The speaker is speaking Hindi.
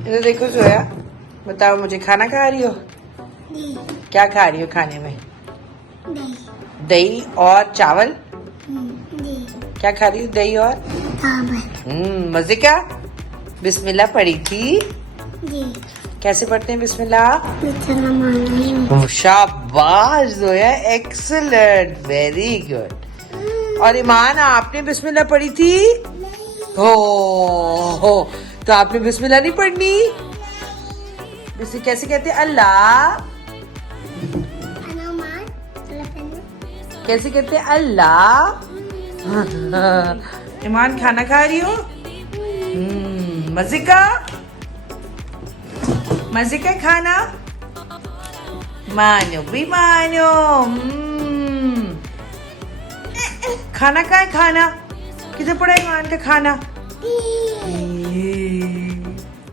इधर देखो जोया, बताओ मुझे खाना खा रही हो? दही क्या खा रही हो खाने में? दही दही और चावल? दही क्या खा रही हो? दही और चावल मजे का। बिस्मिल्लाह पढ़ी थी? जी कैसे पढ़ते हैं बिस्मिल्लाह? बिस्मिल्लाह शाबाश जोया, एक्सीलेंट, वेरी गुड। और ईमान, आपने बिस्मिल्लाह पढ़ी थी? हो तो आपने बिस्मिल्लाह नहीं पढ़नी? इसे कैसे कहते हैं? अल्लाह कैसे कहते हैं? अल्लाह। ईमान, खाना खा रही हो? मजे का खाना? मानो भी मानो। खाना का है? खाना किधर पड़ा ईमान का खाना?